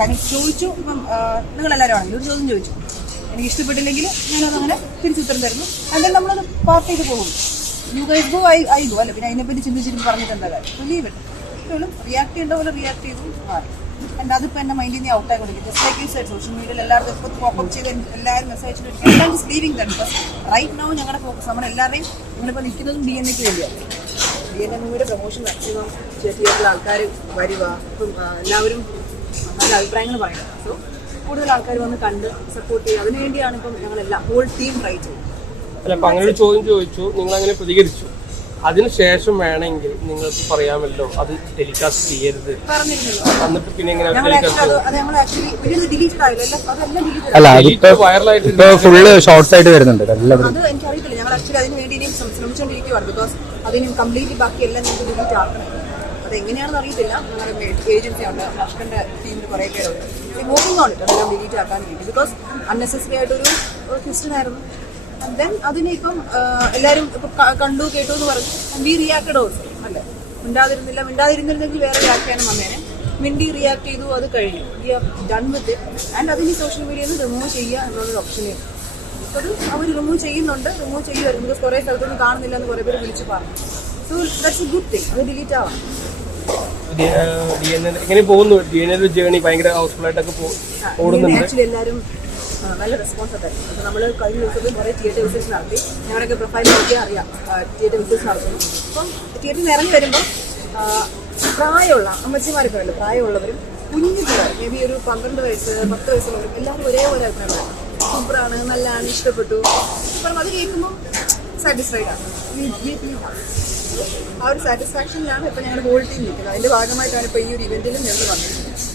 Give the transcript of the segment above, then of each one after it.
കാര്യം ചോദിച്ചു. ഇപ്പം നിങ്ങളെല്ലാവരും ആണെങ്കിൽ ഒരു ചോദ്യം ചോദിച്ചു, എനിക്ക് ഇഷ്ടപ്പെട്ടില്ലെങ്കിൽ ഞാനതങ്ങനെ തിരിച്ചുത്തരം തരുന്നു. അല്ലെങ്കിൽ നമ്മളത് പാർട്ട് ചെയ്ത് പോകും. You guys go, I go അല്ല. പിന്നെ അതിനെപ്പറ്റി ചിന്തിച്ചിട്ട് പറഞ്ഞിട്ട് എന്താ കാര്യം? ലീവ് ഇട്ട് ഇപ്പോഴും റിയാക്ട് ചെയ്യേണ്ട പോലെ റിയാക്ട് ചെയ്തു മാറി. ആൻഡ് അതിപ്പോൾ എന്നെ മൈൻഡിൽ നിന്ന് ഔട്ടായി കൊടുക്കും. Just like you said, social മീഡിയയിൽ എല്ലാവർക്കും ഇപ്പോൾ പോപ്പപ്പ് ചെയ്ത് എല്ലാവരും മെസ്സേജ് എല്ലാം just leaving them. Because right now ഞങ്ങളുടെ ഫോക്കസ് നമ്മളെല്ലാവരെയും നിങ്ങളിപ്പോൾ നിൽക്കുന്നതും DNA വേണ്ടിയാണ്. DNA മൂവിയുടെ പ്രൊമോഷൻ മാക്സിമം തിയേറ്ററിൽ ആൾക്കാർ വരിക, ഇപ്പം എല്ലാവരും നല്ല അഭിപ്രായങ്ങൾ പറയുന്നത്. സോ കൂടുതൽ ആൾക്കാർ വന്ന് കണ്ട് സപ്പോർട്ട് ചെയ്യുക. അതിനുവേണ്ടിയാണ് ഇപ്പം ഞങ്ങളെല്ലാം ഹോൾ ടീം ട്രൈ ചെയ്യുന്നത്. അല്ല, അപ്പം അങ്ങനെ ഒരു ചോദ്യം ചോദിച്ചു, നിങ്ങൾ അങ്ങനെ പ്രതികരിച്ചു. അതിനുശേഷം വേണമെങ്കിൽ നിങ്ങൾക്ക് പറയാമല്ലോ അത് ടെലികാസ്റ്റ് ചെയ്യരുത് എന്നിട്ട് പിന്നെ എങ്ങനെ വൈറലായിട്ട് ഫുള്ള് ഷോർട്സ് ആയിട്ട് വരുന്നുണ്ട്. അത് എനിക്കറിയത്തില്ല. ഞങ്ങൾ ആക്ച്വലി അതിന് വേണ്ടി ഇനിയും ശ്രമിച്ചുകൊണ്ടിരിക്കുകയാണ്. ബിക്കോസ് അതിന് കംപ്ലീറ്റ്ലി ബാക്കി എല്ലാം ഞങ്ങൾക്ക് ഡിലീറ്റ് ആക്കണം. അതെങ്ങനെയാണെന്ന് അറിയത്തില്ല. ഞങ്ങളുടെ ഏജൻസി ഉണ്ട്, ഹഷ്കന്റെ ടീമിൽ കുറേ പേരുണ്ട്. മൂവിംഗ് ഓൺ ഇട്ട് അതെല്ലാം ഡിലീറ്റ് ആക്കാൻ വേണ്ടി. ബിക്കോസ് അൺനെസസറി ആയിട്ടൊരു ക്വസ്റ്റ്യൻ ആയിരുന്നു. ആൻഡ് ദെൻ അതിനെ ഇപ്പം എല്ലാവരും ഇപ്പം കണ്ടു കേട്ടു എന്ന് പറഞ്ഞു. വി റിയാക്റ്റഡ് ഓൾസോ അല്ലേ. മിണ്ടാതിരുന്നിരുന്നെങ്കിൽ വേറെ വ്യാഖ്യാനം വന്നേനെ. മിണ്ടി റിയാക്ട് ചെയ്തു, അത് കഴിഞ്ഞു. We are done with it. And അതിന് സോഷ്യൽ മീഡിയയിൽ നിന്ന് റിമൂവ് ചെയ്യുക എന്നുള്ളൊരു ഓപ്ഷനേ. അത് അവർ റിമൂവ് ചെയ്യുന്നുണ്ട്, റിമൂവ് ചെയ്യുമായിരുന്നു. ബിക്കോസ് കുറേ സ്ഥലത്തൊന്നും കാണുന്നില്ല എന്ന് കുറേ പേര് വിളിച്ച് പറഞ്ഞു. So that's a good thing. അത് ഡിലീറ്റ് ആവാം. എങ്ങനെ പോകുന്നു DNA ജേണി? ഭയങ്കര ഹൗസ്ഫുൾ ആയിട്ടൊക്കെ ഓടുന്നുണ്ട്. ആക്ച്വലി എല്ലാവരും നല്ല റെസ്പോൺസ് ആയിരുന്നു. അപ്പോൾ നമ്മൾ കഴിഞ്ഞ ദിവസത്തിൽ കുറേ തിയേറ്റർ വിസിറ്റ്സ് നടത്തി. ഞങ്ങളുടെയൊക്കെ പ്രൊഫൈൽ നോക്കിയാൽ അറിയാം തിയേറ്റർ വിസിറ്റ്സ് നടത്തുന്നു. അപ്പം തിയേറ്ററിൽ നിന്ന് ഇറങ്ങി വരുമ്പോൾ പ്രായമുള്ള അമ്മച്ചിമാരൊക്കെ ഉണ്ട്, പ്രായമുള്ളവരും കുഞ്ഞു പിള്ളേർ, മേ ബി ഒരു 12 വയസ്സ് 10 വയസ്സുള്ളവരും എല്ലാവരും ഒരേപോലെ അഭിപ്രായമാണ്. സൂപ്പറാണ്, നല്ലതാണ്, ഇഷ്ടപ്പെട്ടു. അപ്പം അത് കേൾക്കുമ്പോൾ സാറ്റിസ്ഫൈഡ് ആണ്. ആ ഒരു സാറ്റിസ്ഫാക്ഷനിലാണ് ഇപ്പം ഞങ്ങളുടെ ഹോൾ ടീം നിൽക്കുന്നത്. അതിൻ്റെ ഭാഗമായിട്ടാണ് ഇപ്പോൾ ഈ ഒരു ഇവന്റിലും ഞങ്ങൾ വന്നിരിക്കുന്നത്.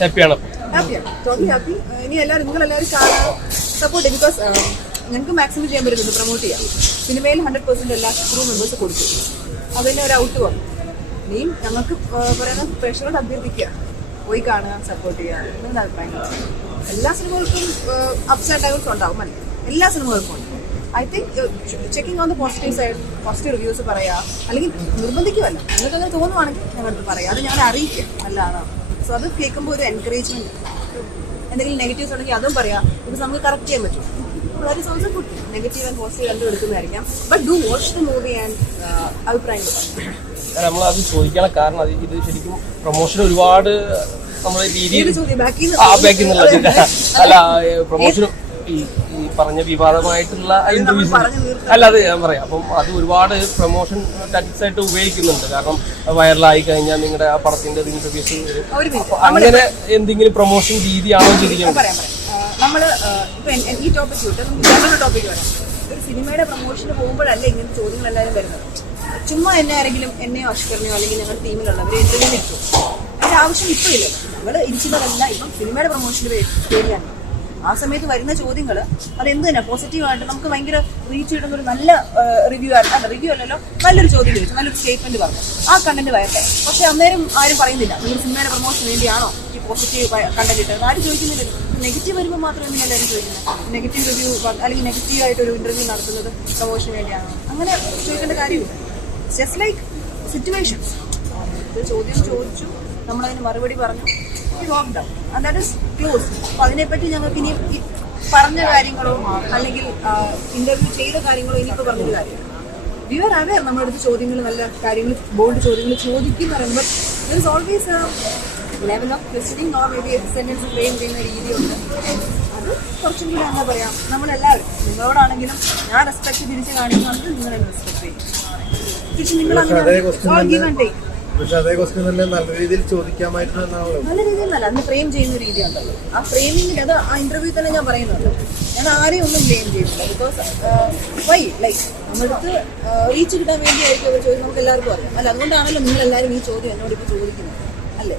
ഹാപ്പിയാണ്, ടോട്ടലി ഹാപ്പി. ഇനി നിങ്ങളെല്ലാവരും സപ്പോർട്ട് ചെയ്യും. ബിക്കോസ് ഞങ്ങൾക്ക് മാക്സിമം ചെയ്യാൻ പറ്റുന്നത് പ്രൊമോട്ട് ചെയ്യാം. സിനിമയിൽ 100% എല്ലാ ക്രൂ മെമ്പേഴ്സ് കൊടുത്തു. അതിന് ഒരു ഔട്ട് വന്നു. ഇനിയും ഞങ്ങൾക്ക് പറയുന്ന പ്രേക്ഷകരോട് അഭ്യർത്ഥിക്കുക, പോയി കാണുക, സപ്പോർട്ട് ചെയ്യുക. നിങ്ങളുടെ അഭിപ്രായങ്ങൾ എല്ലാ സിനിമകൾക്കും അപ്സ് ആൻഡ് ഡൗൺസ് ഉണ്ടാവും. മതി, എല്ലാ സിനിമകൾക്കും ഉണ്ട്. I think checking on the positive side, positive reviews പറയുക. അല്ലെങ്കിൽ നിർബന്ധിക്കുമല്ല, നിങ്ങൾക്ക് അങ്ങനെ തോന്നുവാണെങ്കിൽ ഞങ്ങൾക്ക് പറയാം. അത് ഞങ്ങളെ അറിയിക്കുക നല്ലതാണ്. സോ അത് കേൾക്കുമ്പോൾ ഒരു എൻകറേജ്മെന്റ്. എന്തെങ്കിലും നെഗറ്റീവ്സ് ഉണ്ടെങ്കിൽ അതും പറയാം. ബിക്കോസ് നമുക്ക് കറക്റ്റ് ചെയ്യാൻ പറ്റും. That is also good. Negative and positive രണ്ടും എടുക്കുന്നതായിരിക്കാം. But do watch the movie and അഭിപ്രായങ്ങൾ. നമ്മളത് ചോദിക്കാനുള്ള കാരണം ഇത് ശരിക്കും പ്രൊമോഷൻ ഒരുപാട് നമ്മളെ രീതിയിൽ അല്ല പ്രൊമോഷനും ഈ പറഞ്ഞ വിവാദമായിട്ടുള്ള ഇന്റർവ്യൂസ് അല്ല, അത് ഞാൻ പറയാം. അപ്പം അത് ഒരുപാട് പ്രൊമോഷൻ ടാക്ടിക്സ് ആയിട്ട് ഉപയോഗിക്കുന്നുണ്ട്. കാരണം വൈറലായി കഴിഞ്ഞാൽ നിങ്ങളുടെ ആ പടത്തിന്റെ ഇന്റർവ്യൂസ് അങ്ങനെ എന്തെങ്കിലും പ്രൊമോഷൻ രീതിയാണോ ചിന്തിക്കുന്നത്? നമ്മൾ ഈ ടോപ്പിക് വിട്ട് നമുക്ക് ടോപ്പിക് വരാം. ഒരു സിനിമയുടെ പ്രൊമോഷന് പോകുമ്പോഴല്ല ഇങ്ങനത്തെ ചോദ്യങ്ങൾ എല്ലാവരും വരുന്നത്. ചുമ്മാ എന്നെയോ അഷ്കറിനെയോ അല്ലെങ്കിൽ ഞങ്ങളുടെ ടീമിലുള്ളവരെ ഇന്റർവ്യൂ ഇട്ടു. അതിന്റെ ആവശ്യം ഇപ്പോൾ ഇല്ല. ഞങ്ങൾ ഇരിക്കുന്നതല്ല ഇപ്പം സിനിമയുടെ പ്രൊമോഷന് പേരിലാണ്. ആ സമയത്ത് വരുന്ന ചോദ്യങ്ങൾ അതെന്ത് തന്നെ പോസിറ്റീവായിട്ട് നമുക്ക് ഭയങ്കര റീച്ച് കിട്ടുന്ന ഒരു നല്ല റിവ്യൂ ആയിരുന്നു. അല്ല, റിവ്യൂ അല്ലല്ലോ, നല്ലൊരു ചോദ്യം ചോദിച്ചു, നല്ലൊരു സ്റ്റേറ്റ്മെന്റ് പറഞ്ഞു. ആ കണ്ടന്റ് വരട്ടെ. പക്ഷെ അന്നേരം ആരും പറയുന്നില്ല നിങ്ങൾ സിനിമയുടെ പ്രൊമോഷൻ വേണ്ടിയാണോ ഈ പോസിറ്റീവ് കണ്ടന്റ് ഇട്ടത്. ആരും ചോദിക്കുന്നില്ല. നെഗറ്റീവ് വരുമ്പോൾ മാത്രമേ എല്ലാവരും ചോദിക്കുന്നത്. നെഗറ്റീവ് റിവ്യൂ അല്ലെങ്കിൽ നെഗറ്റീവ് ആയിട്ടൊരു ഇന്റർവ്യൂ നടത്തുന്നത് പ്രൊമോഷന് വേണ്ടിയാണോ? അങ്ങനെ ചോദിക്കേണ്ട കാര്യമില്ല. Just like situations. ചോദ്യം ചോദിച്ചു, നമ്മളതിന് മറുപടി പറഞ്ഞു, ദാറ്റ് ഈസ് ക്ലോസ്. അപ്പോൾ അതിനെപ്പറ്റി ഞങ്ങൾക്ക് ഇനി പറഞ്ഞ കാര്യങ്ങളോ അല്ലെങ്കിൽ ഇന്റർവ്യൂ ചെയ്ത കാര്യങ്ങളോ ഇനിയിപ്പോൾ പറഞ്ഞൊരു കാര്യമാണ്. We are aware. നമ്മുടെ അടുത്ത് ചോദ്യങ്ങൾ, നല്ല കാര്യങ്ങൾ, ബോൾഡ് ചോദ്യങ്ങൾ ചോദിക്കും പറയുമ്പോൾ there is always level of questioning or maybe sentence frame ചെയ്യുന്ന രീതിയുണ്ട്. അത് കുറച്ചും കൂടി എന്താ പറയാം, നമ്മളെല്ലാവരും നിങ്ങളോടാണെങ്കിലും ഞാൻ റെസ്പെക്ട് തിരിച്ച് കാണിക്കുകയാണെങ്കിൽ നിങ്ങൾ റെസ്പെക്ട് ചെയ്യും. തിരിച്ച് നിങ്ങൾ അങ്ങനെ പക്ഷെ അതേ ക്വസ്റ്റ്യൻ തന്നെ നല്ല രീതിയിൽ ചോദിക്കാമായിരുന്നു എന്നാണല്ലോ. നല്ല രീതിയിൽ നല്ല അന്ന് ഫ്രെയിം ചെയ്യുന്ന രീതി ഉണ്ടല്ലോ. ആ ഫ്രെയിമിങ്ങിൽ അത് ആ ഇന്റർവ്യൂ തന്നെ ഞാൻ പറയുന്നുണ്ട്. ഞാൻ ആരെയും ഒന്നും ബ്ലെയിം ചെയ്യുന്നില്ല. ബിക്കോസ് വൈ ലൈക്ക് നമ്മളടുത്ത് റീച്ച് കിട്ടാൻ വേണ്ടിയായിരിക്കും അവർ ചോദ്യം. നമുക്ക് എല്ലാവർക്കും അറിയാം അല്ല. അതുകൊണ്ടാണല്ലോ നിങ്ങൾ എല്ലാവരും ഈ ചോദ്യം എന്നോട് ഇപ്പോൾ ചോദിക്കുന്നത് അല്ലേ.